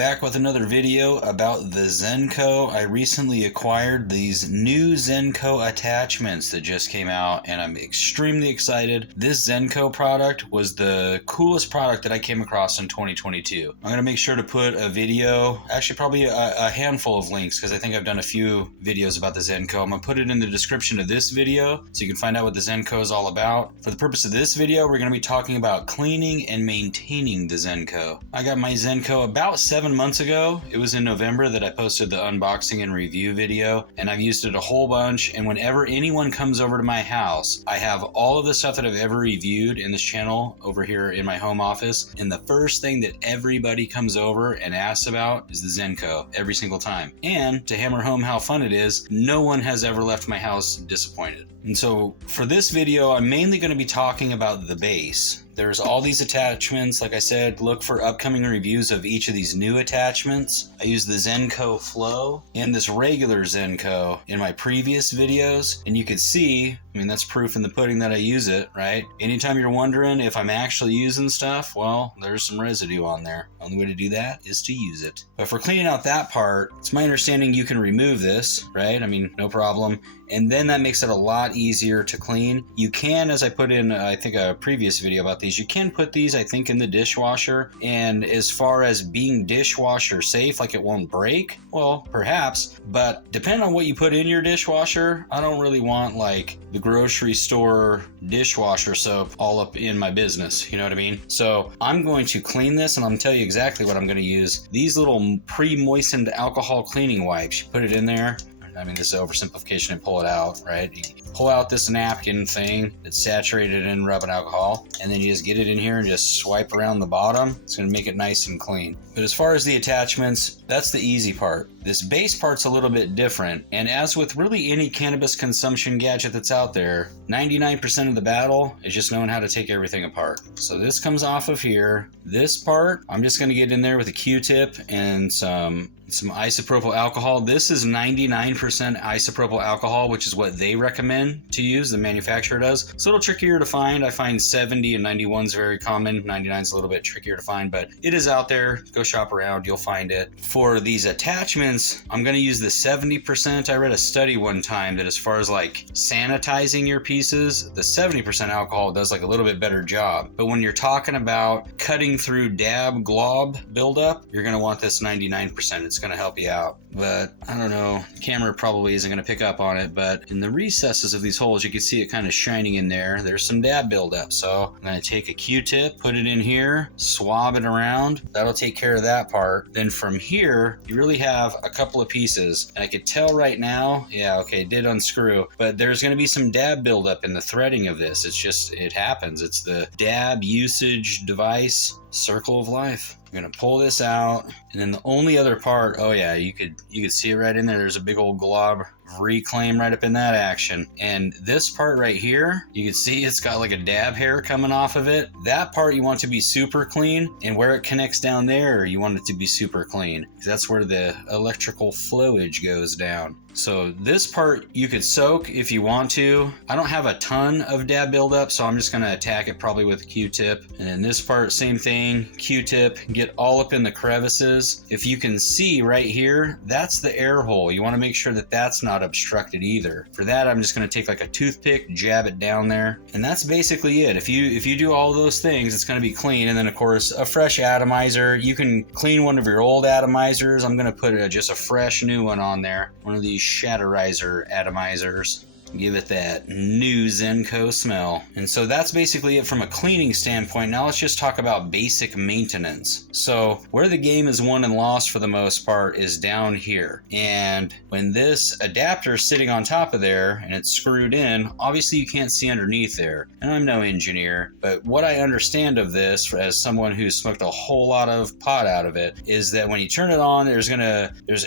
back with another video about the Zenco. I recently acquired these new Zenco attachments that just came out, and I'm extremely excited. This Zenco product was the coolest product that I came across in 2022. I'm going to make sure to put a video, actually probably a handful of links, because I think I've done a few videos about the Zenco. I'm going to put it in the description of this video so you can find out what the Zenco is all about. For the purpose of this video, we're going to be talking about cleaning and maintaining the Zenco. I got my Zenco about 7 months ago. It was in November that I posted the unboxing and review video, and I've used it a whole bunch. And whenever anyone comes over to my house, I have all of the stuff that I've ever reviewed in this channel over here in my home office. And the first thing that everybody comes over and asks about is the Zenco every single time. And to hammer home how fun it is, no one has ever left my house disappointed. And so for this video, I'm mainly going to be talking about the base. There's all these attachments. Like I said, look for upcoming reviews of each of these new attachments. I use the Zenco Flow and this regular Zenco in my previous videos, and you can see, I mean, that's proof in the pudding that I use it, right? Anytime you're wondering if I'm actually using stuff, well, there's some residue on there. Only way to do that is to use it. But for cleaning out that part, it's my understanding you can remove this, right? I mean, no problem. And then that makes it a lot easier to clean. You can, as I put in, I think a previous video about these, you can put these, I think, in the dishwasher. And as far as being dishwasher safe, like it won't break, well, perhaps. But depending on what you put in your dishwasher, I don't really want like the grocery store dishwasher soap all up in my business. You know what I mean? So I'm going to clean this, and I'm going to tell you exactly what I'm going to use. These little pre-moistened alcohol cleaning wipes. You put it in there. I mean, this is oversimplification, and pull it out, right? You pull out this napkin thing that's saturated in rubbing alcohol, and then you just get it in here and just swipe around the bottom. It's going to make it nice and clean. But as far as the attachments, that's the easy part. This base part's a little bit different, and as with really any cannabis consumption gadget that's out there, 99% of the battle is just knowing how to take everything apart. So this comes off of here. This part, I'm just going to get in there with a Q-tip and some isopropyl alcohol. This is 99% isopropyl alcohol, which is what they recommend to use, the manufacturer does. It's a little trickier to find. I find 70 and 91 is very common. 99 is a little bit trickier to find, but it is out there. Go shop around, you'll find it. For these attachments, I'm going to use the 70%. I read a study one time that as far as like sanitizing your pieces, the 70% alcohol does like a little bit better job. But when you're talking about cutting through dab glob buildup, you're going to want this 99%. It's going to help you out. But I don't know, the camera probably isn't going to pick up on it, but in the recesses of these holes, you can see it kind of shining in there. There's some dab buildup. So I'm going to take a Q-tip, put it in here, swab it around. That'll take care of that part. Then from here, you really have a couple of pieces. And I could tell right now, yeah, okay, it did unscrew, but there's going to be some dab buildup in the threading of this. It's just, it happens. It's the dab usage device circle of life. I'm gonna pull this out, and then the only other part, oh yeah, you could see it right in there. There's a big old glob of reclaim right up in that action. And this part right here, you can see it's got like a dab hair coming off of it. That part you want to be super clean, and where it connects down there, you want it to be super clean, because that's where the electrical flowage goes down. So this part you could soak if you want to. I don't have a ton of dab buildup, so I'm just going to attack it probably with a Q-tip. And then this part, same thing, Q-tip, get all up in the crevices. If you can see right here, that's the air hole. You want to make sure that that's not obstructed either. For that, I'm just going to take like a toothpick, jab it down there, and that's basically it. If you do all those things, it's going to be clean. And then of course, a fresh atomizer. You can clean one of your old atomizers. I'm going to put just a fresh new one on there. One of these Shatterizer atomizers. Give it that new Zenco smell. And so that's basically it from a cleaning standpoint. Now let's just talk about basic maintenance. So where the game is won and lost for the most part is down here. And when this adapter is sitting on top of there and it's screwed in, obviously you can't see underneath there. And I'm no engineer, but what I understand of this as someone who's smoked a whole lot of pot out of it is that when you turn it on, there's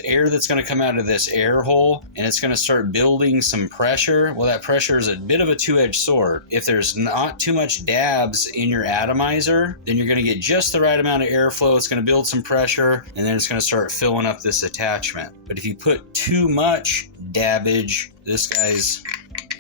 air that's gonna come out of this air hole, and it's gonna start building some pressure. Well, that pressure is a bit of a two-edged sword. If there's not too much dabs in your atomizer, then you're going to get just the right amount of airflow. It's going to build some pressure, and then it's going to start filling up this attachment. But if you put too much dabbage, this guy's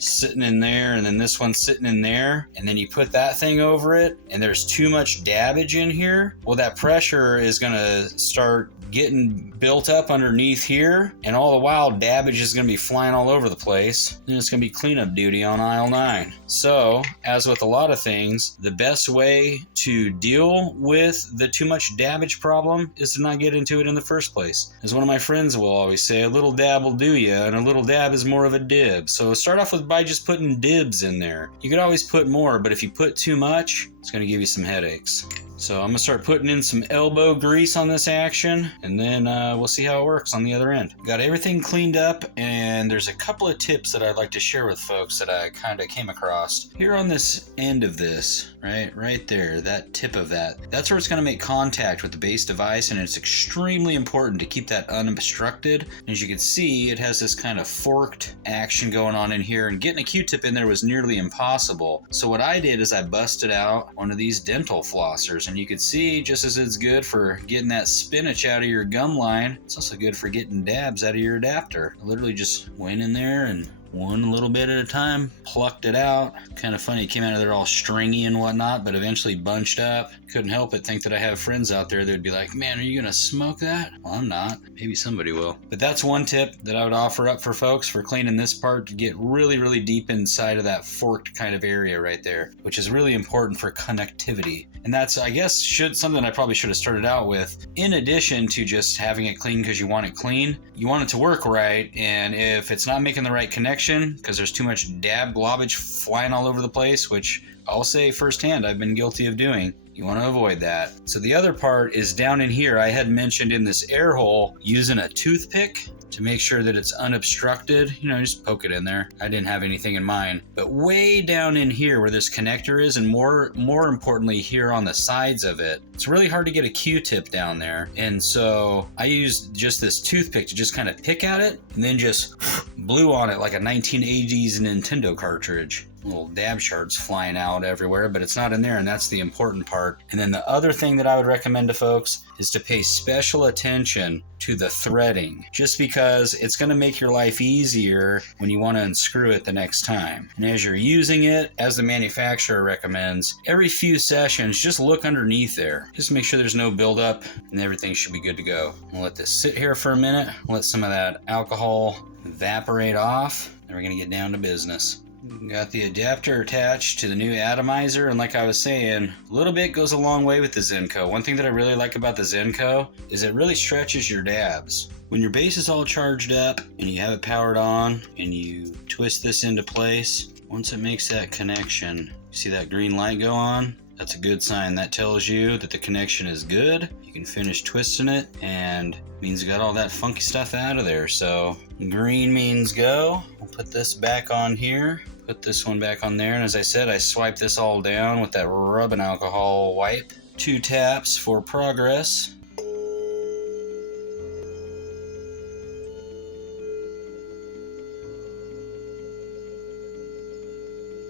sitting in there, and then this one's sitting in there, and then you put that thing over it, and there's too much dabbage in here, well, that pressure is going to start getting built up underneath here, and all the while dabbage is going to be flying all over the place, and it's going to be cleanup duty on aisle 9. So, as with a lot of things, the best way to deal with the too much dabbage problem is to not get into it in the first place. As one of my friends will always say, a little dab will do ya, and a little dab is more of a dib. So start off by just putting dibs in there. You could always put more, but if you put too much, it's going to give you some headaches. So I'm going to start putting in some elbow grease on this action, and then we'll see how it works on the other end. Got everything cleaned up, and there's a couple of tips that I'd like to share with folks that I kind of came across. Here on this end of this, right there, that tip of that's where it's going to make contact with the base device, and it's extremely important to keep that unobstructed. And as you can see, it has this kind of forked action going on in here, and getting a Q-tip in there was nearly impossible. So what I did is I busted out one of these dental flossers, and you can see, just as it's good for getting that spinach out of your gum line, it's also good for getting dabs out of your adapter. I literally just went in there and one little bit at a time, plucked it out. Kind of funny, it came out of there all stringy and whatnot, but eventually bunched up. Couldn't help but think that I have friends out there that would be like, man, are you gonna smoke that? Well, I'm not. Maybe somebody will. But that's one tip that I would offer up for folks for cleaning this part, to get really, really deep inside of that forked kind of area right there, which is really important for connectivity. And that's, I guess, something I probably should have started out with. In addition to just having it clean because you want it clean, you want it to work right, and if it's not making the right connection, because there's too much dab globbage flying all over the place, which I'll say firsthand I've been guilty of doing, you want to avoid that. So the other part is down in here. I had mentioned in this air hole using a toothpick to make sure that it's unobstructed. Just poke it in there. I didn't have anything in mind. But way down in here where this connector is, and more importantly here on the sides of it, it's really hard to get a Q-tip down there. And so I used just this toothpick to just kind of pick at it, and then just blew on it like a 1980s Nintendo cartridge. Little dab shards flying out everywhere, but it's not in there, and that's the important part. And then the other thing that I would recommend to folks is to pay special attention to the threading, just because it's going to make your life easier when you want to unscrew it the next time. And as you're using it, as the manufacturer recommends, every few sessions, just look underneath there. Just make sure there's no buildup, and everything should be good to go. We'll let this sit here for a minute, let some of that alcohol evaporate off, and we're going to get down to business. Got the adapter attached to the new atomizer, and like I was saying, a little bit goes a long way with the Zenco. One thing that I really like about the Zenco is it really stretches your dabs. When your base is all charged up and you have it powered on and you twist this into place, once it makes that connection, you see that green light go on? That's a good sign. That tells you that the connection is good. You can finish twisting it, and means you got all that funky stuff out of there. So green means go. I'll put this back on here. Put this one back on there, and as I said, I swipe this all down with that rubbing alcohol wipe. 2 taps for progress.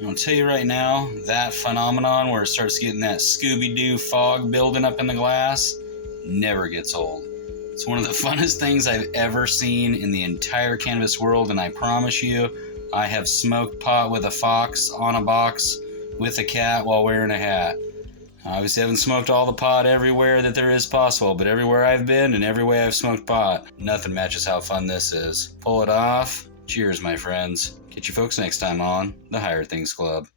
I'll tell you right now, that phenomenon where it starts getting that Scooby-Doo fog building up in the glass never gets old. It's one of the funnest things I've ever seen in the entire cannabis world, and I promise you, I have smoked pot with a fox on a box with a cat while wearing a hat. I obviously haven't smoked all the pot everywhere that there is possible, but everywhere I've been and every way I've smoked pot, nothing matches how fun this is. Pull it off. Cheers, my friends. Catch you folks next time on the Higher Things Club.